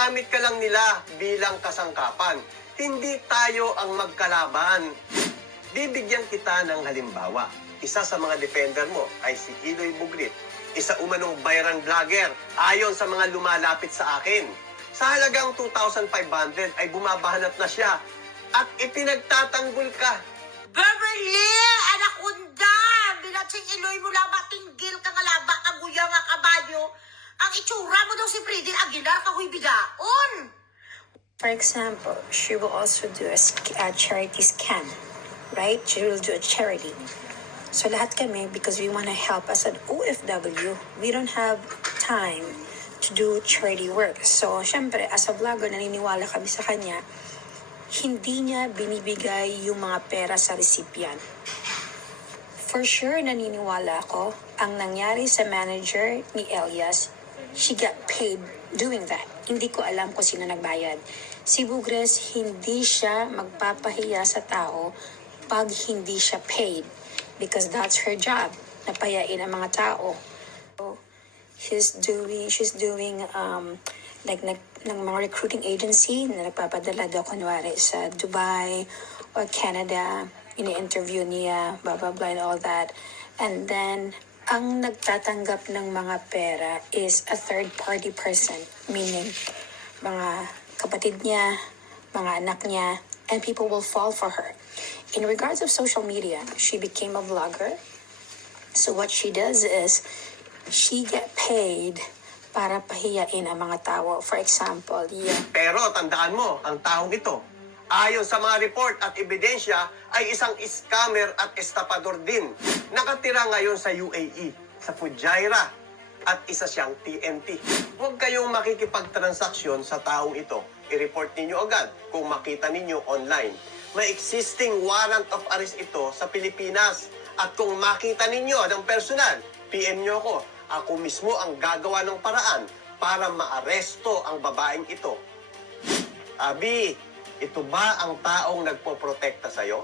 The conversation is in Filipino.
ginagamit ka lang nila bilang kasangkapan. Hindi tayo ang magkalaban. Bibigyan kita ng halimbawa. Isa sa mga defender mo ay si Iloy Bugrit, isa umanong viral vlogger ayon sa mga lumalapit sa akin. Sa halagang 2,500 ay bumabahanap na siya at ipinagtatanggol ka. Beverly! Anaconda! Binatsing Iloy mo lang matinggil ka nga laba ka guya nga kabayo. Ang itsura mo daw si Freddy Aguilar kahoy bigaon. For example, she will also do a charity scan, right? She will do a charity. So lahat kami, because we want to help as an OFW, we don't have time to do charity work. So, syempre, as a vlogger, naniniwala kami sa kanya, hindi niya binibigay yung mga pera sa recipient. For sure, naniniwala ako, ang nangyari sa manager ni Elias, she got paid doing that. Hindi ko alam kung sino nagbayad. Si Bugres, hindi siya magpapahiya sa tao pag hindi siya paid. Because that's her job, napayain ang mga tao. So, she's doing like ng mga recruiting agency na nagpapadala daw kunwari sa Dubai or Canada, ini-interview niya, blah blah blah and all that. And then, ang nagtatanggap ng mga pera is a third party person, meaning mga kapatid niya, mga anak niya, and people will fall for her. In regards of social media, she became a vlogger. So what she does is, she get paid para pahiyain ang mga tao. For example, Pero tandaan mo, ang taong ito, ayon sa mga report at ebidensya, ay isang scammer at estapador din. Nakatira ngayon sa UAE, sa Fujairah, at isa siyang TNT. Huwag kayong makikipagtransaksyon sa taong ito. I-report ninyo agad kung makita ninyo online. May existing warrant of arrest ito sa Pilipinas. At kung makita ninyo ng personal, PM nyo ako. Ako mismo ang gagawa ng paraan para maaresto ang babaeng ito. Abi, ito ba ang taong nagpoprotekta sa'yo?